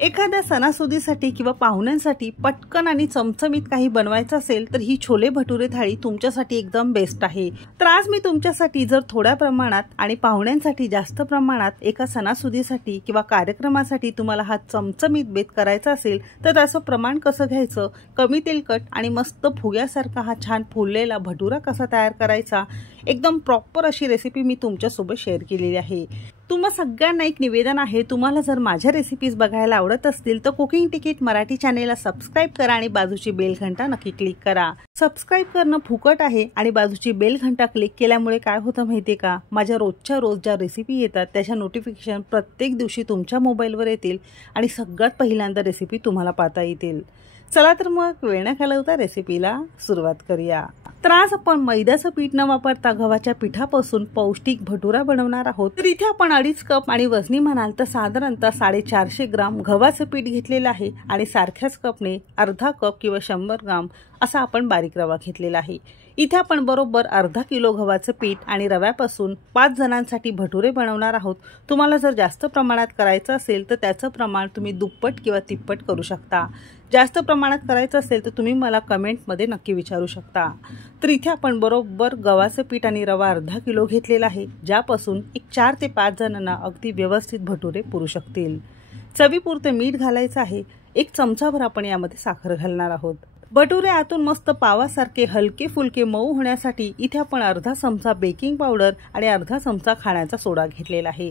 एखाद्या सणासुदीसाठी किंवा पाहुण्यांसाठी पटकन आणि चमचमीत काही बनवायचं असेल तर ही छोले भटुरे थाळी तुमच्यासाठी एकदम बेस्ट आहे। तर आज मी तुमच्यासाठी जर थोड्या प्रमाणात आणि पाहुण्यांसाठी जास्त प्रमाणात एका सणासुदीसाठी किंवा कार्यक्रमासाठी तुम्हाला हा चमचमीत बेत करायचा असेल तर त्याचं प्रमाण कसं घ्यायचं, कमी तेलकट आणि मस्त फुग्यासारखा हा छान फुललेला भटुरा कसा तयार करायचा, एकदम प्रॉपर अशी रेसिपी मी तुमच्यासोबत शेअर केलेली आहे। तुम्हा सगळ्यांना एक निवेदन आहे, तुम्हाला जर माझ्या रेसिपीज बघायला आवडत असतील तर कुकिंग तिकीट मराठी चॅनेलला सबस्क्राइब करा आणि बाजूची बेल घंटा नक्की क्लिक करा। सबस्क्राइब करणं फुकट आहे आणि बाजूची बेल घंटा क्लिक केल्यामुळे काय होतं माहितीये का, माझ्या रोजच्या रोज ज्या रेसिपी येतात त्याच्या नोटिफिकेशन प्रत्येक दिवशी तुमच्या मोबाईलवर येतील आणि सगळ्यात पहिल्यांदा रेसिपी तुम्हाला पाहता येतील। चला तर मग वेळ न घालवता रेसिपीला सुरुवात करूया। तर आज आपण मैद्याचं पीठ न वापरता गव्हाच्या पिठापासून पौष्टिक भटुरा बनवणार आहोत। तर इथे आपण 2.5 कप आणि वजनी म्हणाल तर साधारणतः 450 ग्राम गव्हाचं पीठ घेतलेलं आहे आणि सारख्याच कपने अर्धा कप किंवा 100 ग्राम असा आपण बारीक रवा घेतलेला आहे। इथे आपण बरोबर अर्धा किलो गव्हाचं पीठ आणि रव्यापासून 5 जणांसाठी भटुरे बनवणार आहोत। तुम्हाला जर जास्त प्रमाणात करायचं असेल तर त्याचं प्रमाण तुम्ही दुप्पट किंवा तिप्पट करू शकता। जास्त प्रमाणात करायचं असेल तर तुम्ही मला कमेंटमध्ये नक्की विचारू शकता। तर इथे आपण बरोबर गव्हाचं पीठ आणि रवा अर्धा किलो घेतलेला आहे, ज्यापासून एक 4 ते 5 जणांना अगदी व्यवस्थित भटुरे पुरू शकतील। चवीपुरते मीठ घालायचं आहे, 1 चमचाभर आपण यामध्ये साखर घालणार आहोत। भटुरे आतून मस्त पावासारखे हलके फुलके मऊ होण्यासाठी इथे आपण अर्धा चमचा बेकिंग पावडर आणि अर्धा चमचा खाण्याचा सोडा घेतलेला आहे।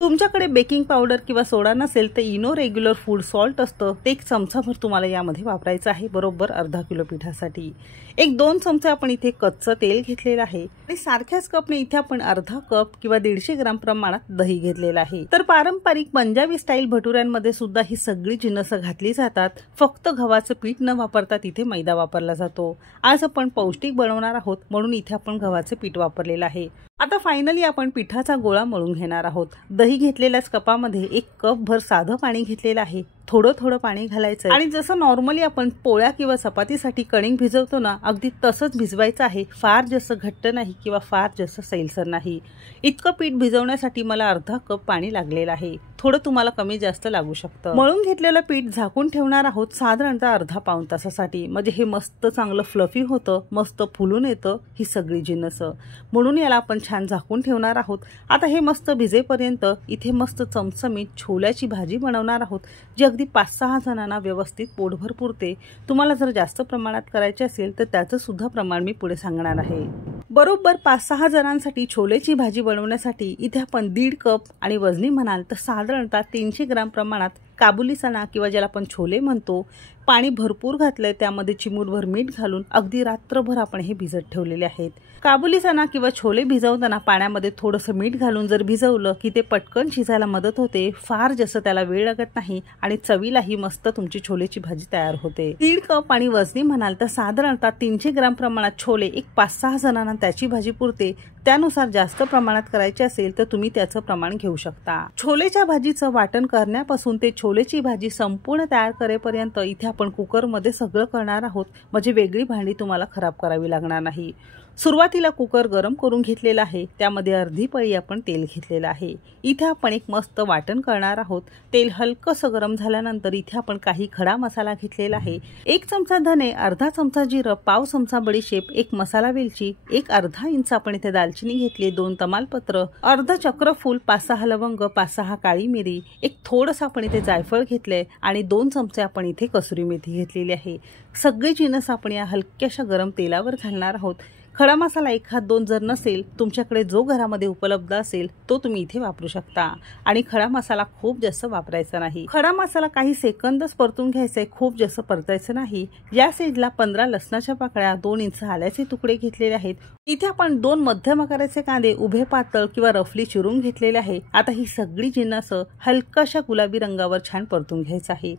तुमच्याकडे बेकिंग पावडर किंवा सोडा नसेल तर इनो रेग्युलर फूड सॉल्ट असतं ते 1 चमचाभर तुम्हाला यामध्ये वापरायचं आहे, बरोबर अर्धा किलो पिठासाठी। 1-2 चमचे आपण इथे कच्चं तेल घेतलेलं आहे आणि सारख्याच कपने इथे आपण अर्धा कप किंवा 150 ग्राम प्रमाणात दही घेतलेलं आहे। तर पारंपरिक पंजाबी स्टाईल भटुऱ्यांमध्ये सुद्धा ही सगळी जिन्नस घातली जातात, फक्त गव्हाचं पीठ न वापरता तिथे मैदा वापरला जातो। आज आपण पौष्टिक बनवणार आहोत म्हणून इथे आपण गव्हाचं पीठ वापरलेलं आहे। आता फायनली आपण पिठाचा गोळा मळून घेणार आहोत। दही घेतलेल्याच कपामध्ये 1 कप भर साधं पाणी घेतलेलं आहे, थोडं थोडं पाणी घालायचं आणि जसं नॉर्मली आपण पोळ्या किंवा चपातीसाठी कणिक भिजवतो ना, अगदी तसंच भिजवायचं आहे। फार जास्त घट्ट नाही किंवा फार जास्त सैलसर नाही। इतकं पीठ भिजवण्यासाठी मला अर्धा कप पाणी लागलेलं आहे, थोडं तुम्हाला कमी जास्त लागू शकतं। मळून घेतलेलं पीठ झाकून ठेवणार आहोत साधारणतः अर्धा पाऊण तासासाठी, म्हणजे हे मस्त चांगलं फ्लफी होतं, मस्त फुलून येतं ही सगळी जिन्नस, म्हणून याला आपण छान झाकून ठेवणार आहोत। आता हे मस्त भिजेपर्यंत इथे मस्त चमचमीत छोल्याची भाजी बनवणार आहोत, जी अगदी 5-6 जणांना व्यवस्थित पोटभर पुरते। तुम्हाला जर जास्त प्रमाणात करायचे असेल तर त्याचं सुद्धा प्रमाण मी पुढे सांगणार आहे। बरोबर 5-6 जणांसाठी छोलेची भाजी बनवण्यासाठी इथे आपण 1.5 कप आणि वजनी म्हणाल तर साधारणतः 300 ग्राम प्रमाणात काबुली चणा किंवा ज्याला आपण छोले म्हणतो पाणी भरपूर घातलंय, त्यामध्ये चिमूटभर मीठ घालून अगदी रात्रभर आपण हे भिजत ठेवलेले आहेत। काबुली चणा किंवा छोले भिजवताना पाण्यामध्ये थोडंसं मीठ घालून जर भिजवलं की ते पटकन शिजायला मदत होते, फार जास्त त्याला वेळ लागत नाही आणि चवीलाही मस्त तुमची छोलेची भाजी तयार होते। 1.5 कप आणि वजनी म्हणाल तर साधारणतः 300 ग्राम प्रमाणात छोले 5-6 जणांना त्याची भाजी पुरते। त्यानुसार जास्त प्रमाणात करायचे असेल तर तुम्ही त्याचं प्रमाण घेऊ शकता। छोलेच्या भाजीचं वाटण करण्यापासून ते छोलेची भाजी संपूर्ण तयार करेपर्यंत इथे आपण कुकरमध्ये सगळं करणार आहोत, म्हणजे वेगळी भांडी तुम्हाला खराब करावी लागणार नाही। सुरुवातीला कुकर गरम करून घेतलेला आहे, त्यामध्ये अर्धी पळी आपण तेल घेतलेलं आहे। इथे आपण एक मस्त वाटण करणार आहोत। तेल हलकंसं गरम झाल्यानंतर इथे आपण काही खडा मसाला घेतलेला आहे, 1 चमचा धने, अर्धा चमचा जिरं, पाव चमचा बडीशेप, 1 मसाला वेलची, 1/2 इंच आपण इथे दालचिनी घेतली, 2 तमालपत्र, अर्धा चक्रफूल, 5-6 लवंग, 5-6 काळी मिरी, 1 थोडंसं आपण इथे जायफळ घेतलंय आणि 2 चमचे आपण इथे कसुरी मेथी घेतलेली आहे। सगळे जिन्नस आपण या हलक्याशा गरम तेलावर घालणार आहोत। खडा मसाला 1-2 जर नसेल तुमच्याकडे जो घरामध्ये उपलब्ध असेल तो तुम्ही इथे वापरू शकता आणि खडा मसाला खूप जास्त वापरायचा नाही। खडा मसाला काही सेकंदच परतून घ्यायचा आहे, खूप जास्त परतायचं नाही। या साईडला 15 लसणाच्या पाकळ्या, 2 इंच आल्याचे तुकडे घेतलेले आहेत। इथे आपण 2 मध्यम आकाराचे कांदे उभे पातळ किंवा रफली चिरून घेतलेले आहे। आता ही सगळी जिन्नस हलकाशा गुलाबी रंगावर छान परतून घ्यायचं आहे।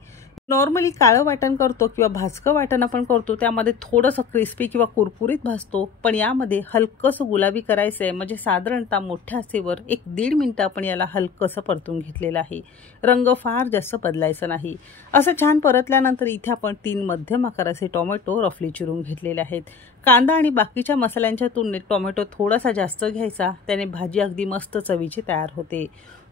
नॉर्मली काळं वाटण करतो किंवा भाजकं वाटण आपण करतो त्यामध्ये थोडंसं क्रिस्पी किंवा कुरकुरीत भाजतो, पण यामध्ये हलकंसं गुलाबी करायचं आहे, म्हणजे साधारणतः मोठ्या आचेवर 1-1.5 मिनिटं आपण याला हलकंसं परतून घेतलेलं आहे। रंग फार जास्त बदलायचा नाही। असं छान परतल्यानंतर इथे आपण 3 मध्यम आकाराचे टोमॅटो रफली चिरून घेतलेले आहेत। कांदा आणि बाकीच्या मसाल्यांच्या तुलनेत टोमॅटो थोडासा जास्त घ्यायचा, त्याने भाजी अगदी मस्त चवीची तयार होते।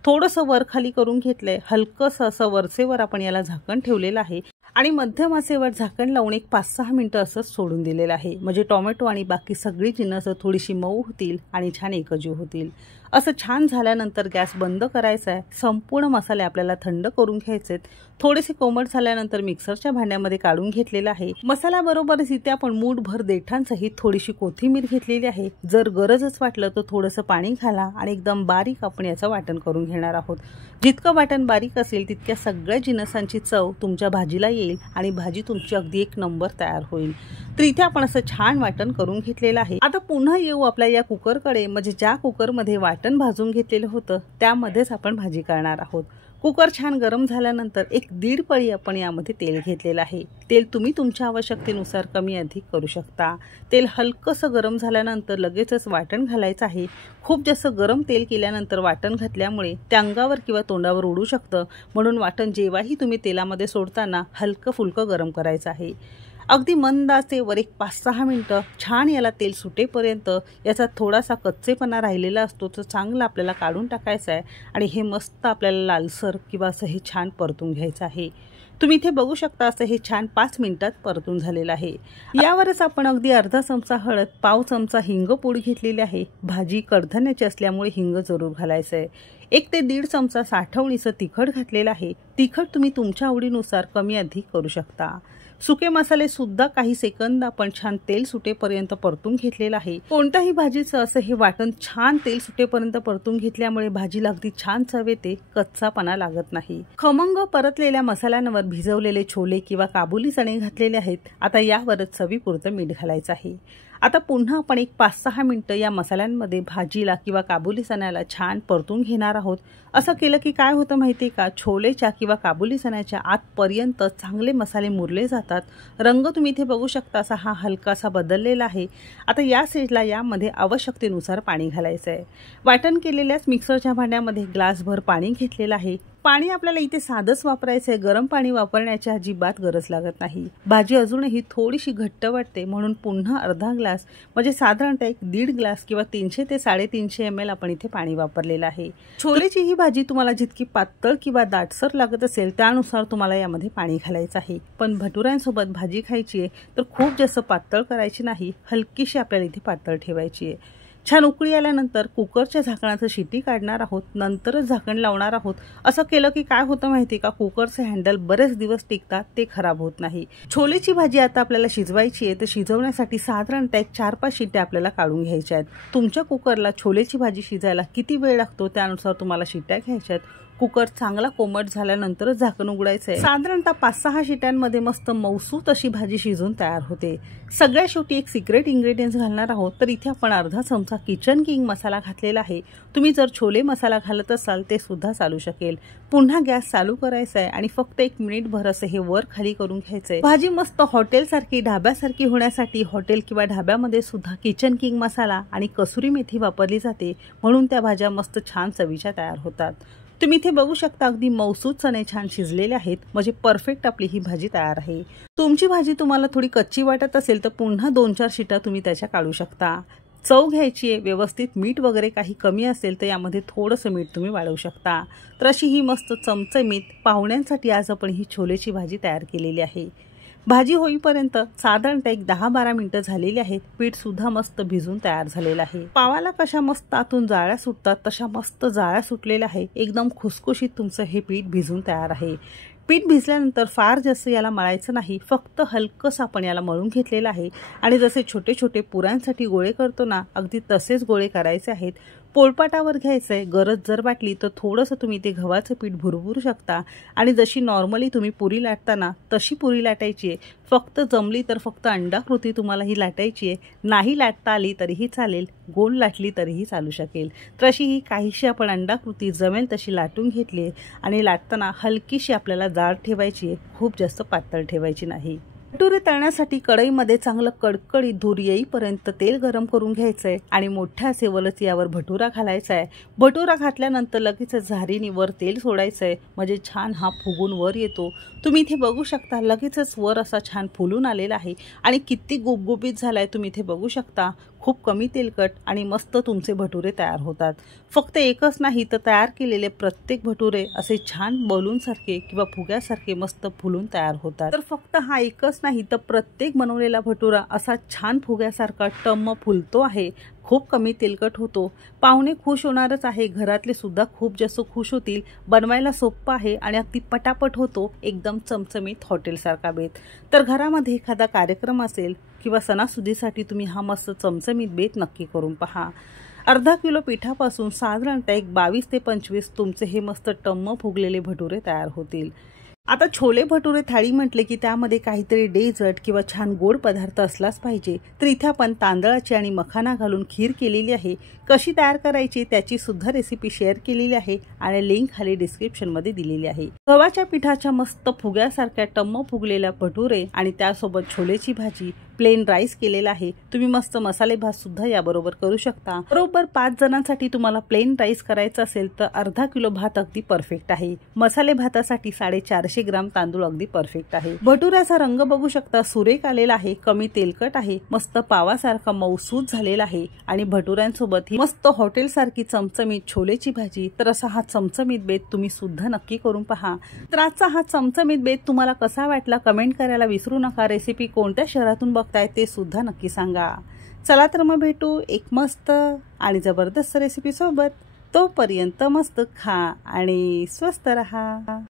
थोडंसं वर खाली करून घेतलंय, हलकंसं असं वरचेवर आपण याला झाकण ठेवलेलं आहे आणि मध्यम आचेवर झाकण लावून एक 5-6 मिनिटं असंच सोडून दिलेलं आहे, म्हणजे टोमॅटो आणि बाकी सगळी जिन्नस थोडीशी मऊ होतील आणि छान एकजीव होतील। असं छान झाल्यानंतर गॅस बंद करायचा आहे। संपूर्ण मसाले आपल्याला थंड करून घ्यायचेत। थोडेसे कोमट झाल्यानंतर मिक्सरच्या भांड्यामध्ये काढून घेतलेला आहे। मसाला बरोबरच इथे आपण मूठभर देठांसहित थोडीशी कोथिंबीर घेतलेली आहे। जर गरजच वाटलं तर थोडंसं पाणी घाला आणि एकदम बारीक आपण याचं वाटण करून घेणार आहोत। जितकं वाटण बारीक असेल तितक्या सगळ्या जिन्नसांची चव तुमच्या भाजीला येईल आणि भाजी तुमची अगदी एक नंबर तयार होईल। तर इथे आपण असं छान वाटण करून घेतलेलं आहे। आता पुन्हा येऊ आपल्या या कुकरकडे, म्हणजे ज्या कुकरमध्ये वाटण भाजून घेतलेलं होतं त्यामध्येच आपण भाजी करणार आहोत। कुकर छान गरम झाल्यानंतर 1-1.5 पळी आपण यामध्ये तेल घेतलेलं आहे। तेल तुम्ही तुमच्या आवश्यकतेनुसार कमी अधिक करू शकता। तेल हलकंसं गरम झाल्यानंतर लगेचच वाटण घालायचं आहे। खूप जास्त गरम तेल केल्यानंतर वाटण घातल्यामुळे ते अंगावर किंवा तोंडावर उडू शकतं, म्हणून वाटण जेव्हाही तुम्ही तेलामध्ये सोडताना हलकं फुलकं गरम करायचं आहे। अगदी मंद आचेवर एक 5-6 मिनिटं छान याला तेल सुटेपर्यंत याचा थोडासा कच्चेपणा राहिलेला असतो तो चांगला आपल्याला काढून टाकायचा आहे आणि हे मस्त आपल्याला लालसर किंवा असं हे छान परतून घ्यायचं आहे। तुम्ही इथे बघू शकता असं हे छान 5 मिनिटात परतून झालेलं आहे। यावरच आपण अगदी अर्धा चमचा हळद, पाव चमचा हिंग पूड घेतलेली आहे। भाजी कडधान्याची असल्यामुळे हिंग जरूर घालायचं आहे। 1 ते 1.5 चमचा साठवणीचं तिखट घातलेलं आहे। तिखट तुम्ही तुमच्या आवडीनुसार कमी अधिक करू शकता। सुके मसाले सुद्धा काही सेकंद आपण छान तेल सुटेपर्यंत परतून घेतलेलं आहे। कोणत्याही भाजीचं असं हे वाटण छान तेल सुटेपर्यंत परतून घेतल्यामुळे भाजीला अगदी छान चव येते, कच्चापणा लागत नाही। खमंग परतलेल्या मसाल्यांवर भिजवलेले छोले किंवा काबुली चणे घातलेले आहेत। आता यावरच चवीपुरतं मीठ घालायचं आहे। आता पुन्हा आपण एक 5-6 मिनिटं या मसाल्यांमध्ये भाजीला किंवा काबुली चण्याला छान परतून घेणार आहोत। असं केलं की काय होतं माहिती का, छोलेच्या किंवा काबुली चण्याच्या आतपर्यंत चांगले मसाले मुरले जातात। रंग तुम्ही इथे बघू शकता असा हा हलकासा बदललेला आहे। आता या स्टेजला यामध्ये आवश्यकतेनुसार पाणी घालायचं आहे। वाटण केलेल्याच मिक्सरच्या भांड्यामध्ये ग्लासभर पाणी घेतलेलं आहे। पाणी आपल्याला इथे साधंच वापरायचं आहे, गरम पाणी वापरण्याची अजिबात गरज लागत नाही। भाजी अजूनही थोडीशी घट्ट वाटते, म्हणून पुन्हा अर्धा ग्लास म्हणजे साधारणतः 1-1.5 ग्लास किंवा 300 ते 350 ml आपण इथे पाणी वापरलेलं आहे। छोलेची ही भाजी तुम्हाला जितकी पातळ किंवा दाटसर लागत असेल त्यानुसार तुम्हाला यामध्ये पाणी घालायचं आहे। पण भटुऱ्यांसोबत भाजी खायची आहे तर खूप जास्त पातळ करायची नाही, हलकीशी आपल्याला इथे पातळ ठेवायची आहे। छान उकळी आल्यानंतर कुकरच्या झाकणाचं शिटी काढणार आहोत, नंतरच झाकण लावणार आहोत। असं केलं की काय होतं माहिती का, कुकरचे हँडल बरेच दिवस टिकतात, ते खराब होत नाही। छोलेची भाजी आता आपल्याला शिजवायची आहे, तर शिजवण्यासाठी साधारणतः 4-5 शिट्ट्या आपल्याला काढून घ्यायच्या आहेत। तुमच्या कुकरला छोलेची भाजी शिजायला किती वेळ लागतो त्यानुसार तुम्हाला शिट्ट्या घ्यायच्या आहेत। कुकर चांगला कोमट झाल्यानंतरच झाकण उघडायचं आहे। साधारणतः 5-6 शिट्ट्यांमध्ये मस्त मौसूत अशी भाजी शिजून तयार होते। सगळ्या शेवटी एक सिक्रेट इन्ग्रेडियंट्स घालणार आहोत, तर इथे आपण अर्धा चमचा किचन किंग मसाला घातलेला आहे। तुम्ही जर छोले मसाला घालत असाल ते सुद्धा चालू शकेल। पुन्हा गॅस चालू करायचा आहे आणि फक्त 1 मिनिटभर असं हे वर खाली करून घ्यायचंय। भाजी मस्त हॉटेलसारखी ढाब्यासारखी होण्यासाठी हॉटेल किंवा ढाब्यामध्ये सुद्धा किचन किंग मसाला आणि कसुरी मेथी वापरली जाते, म्हणून त्या भाज्या मस्त छान चवीच्या तयार होतात। तुम्ही इथे बघू शकता अगदी मौसूद चणे छान शिजलेले आहेत, म्हणजे परफेक्ट आपली ही भाजी तयार आहे। तुमची भाजी तुम्हाला थोडी कच्ची वाटत असेल तर पुन्हा 2-4 शिट्ट्या तुम्ही त्याच्या काढू शकता। चव घ्यायची आहे व्यवस्थित, मीठ वगैरे काही कमी असेल तर यामध्ये थोडंसं मीठ तुम्ही वाढवू शकता। तर अशी ही मस्त चमचमीत पाहुण्यांसाठी आज आपण ही छोलेची भाजी तयार केलेली आहे। भाजी होईपर्यंत साधारणतः 10-12 मिनिटं झालेली आहेत। पीठ सुद्धा मस्त भिजून तयार झालेलं आहे। पावाला कशा मस्त आतून जाळ्या सुटतात तशा मस्त जाळ्या सुटलेल्या आहे। एकदम खुसखुशीत तुमचं हे पीठ भिजून तयार आहे। पीठ भिजल्यानंतर फार जास्त याला मळायचं नाही, फक्त हलकंसं आपण याला मळून घेतलेलं आहे आणि जसे छोटे छोटे पुऱ्यांसाठी गोळे करतो ना, अगदी तसेच गोळे करायचे आहेत। पोळपाटावर घ्यायचंय, गरज जर वाटली तर थोडंसं तुम्ही ते गव्हाचं पीठ भुरभुरू शकता आणि जशी नॉर्मली तुम्ही पुरी लाटताना तशी पुरी लाटायची आहे। फक्त जमली तर फक्त अंडाकृती तुम्हाला ही लाटायची आहे, नाही लाटता आली तरीही चालेल, गोल लाटली तरीही चालू शकेल। तर अशी ही काहीशी आपण अंडाकृती जमेल तशी लाटून घेतली आहे आणि लाटताना हलकीशी आपल्याला जाड ठेवायची आहे, खूप जास्त पातळ ठेवायची नाही। भटुरे तळण्यासाठी कढईमध्ये चांगलं कडकडीत धूर येईपर्यंत तेल गरम करून घ्यायचंय आणि मोठ्या आचेवरच यावर भटुरा घालायचा आहे। भटुरा घातल्यानंतर लगेच झारीने वर तेल सोडायचंय, म्हणजे छान हा फुगून वर येतो। तुम्ही इथे बघू शकता लगेचच वर असा छान फुलून आलेला आहे आणि किती गुबगुबीत झालाय तुम्ही इथे बघू शकता। खूप कमी तेलकट आणि मस्त तुमचे भटुरे तयार होतात। फक्त एकच नाही तर तयार केलेले प्रत्येक भटुरे असे छान बलूनसारखे किंवा फुग्यासारखे मस्त फुलून तयार होतात। तर फक्त हा एकच नाही तर प्रत्येक बनवलेला भटुरा असा छान फुग्यासारखा टम्म फुलतो आहे। खूप कमी तेलकट होतो। पाहुणे खुश होणारच आहे, घरातले सुद्धा खूप जास्त खुश होतील। बनवायला सोपं आहे आणि अगदी पटापट होतो, एकदम चमचमीत हॉटेलसारखा बेत। तर घरामध्ये एखादा कार्यक्रम असेल किंवा सणासुदीसाठी तुम्ही हा मस्त चमचमीत बेत नक्की करून पहा। अर्धा किलो पिठापासून साधारणतः एक 22 ते 25 तुमचे हे मस्त टम्म फुगलेले भटुरे तयार होतील। आता छोले भटुरे थाळी म्हटले की त्यामध्ये काहीतरी डेझर्ट किंवा छान गोड पदार्थ असलाच पाहिजे। तर इथे आपण तांदळाची आणि मखाना घालून खीर केलेली आहे। कशी तयार करायची त्याची सुद्धा रेसिपी शेअर केलेली आहे आणि लिंक खाली डिस्क्रिप्शन मध्ये दिलेली आहे। गव्हाच्या पिठाच्या मस्त फुग्यासारख्या टम्म फुगलेल्या भटुरे आणि त्यासोबत छोलेची भाजी, प्लेन राईस केलेला आहे। तुम्ही मस्त मसाले भात सुद्धा याबरोबर करू शकता। बरोबर 5 जणांसाठी तुम्हाला प्लेन राईस करायचा असेल तर अर्धा किलो भात अगदी परफेक्ट आहे। मसाले भातासाठी 450 ग्राम तांदूळ अगदी परफेक्ट आहे। भटुऱ्याचा रंग बघू शकता, सुरेख आलेला आहे, कमी तेलकट आहे, मस्त पावासारखा मऊसूत झालेला आहे आणि भटुऱ्यांसोबत ही मस्त हॉटेल सारखी चमचमीत छोलेची भाजी। तर असा हा चमचमीत बेत तुम्ही सुद्धा नक्की करून पहा। तर आजचा हा चमचमीत बेत तुम्हाला कसा वाटला कमेंट करायला विसरू नका। रेसिपी कोणत्या शहरातून बघताय ते सुद्धा नक्की सांगा। चला तर मग भेटू एक मस्त आणि जबरदस्त रेसिपी सोबत। तोपर्यंत मस्त खा आणि स्वस्त रहा।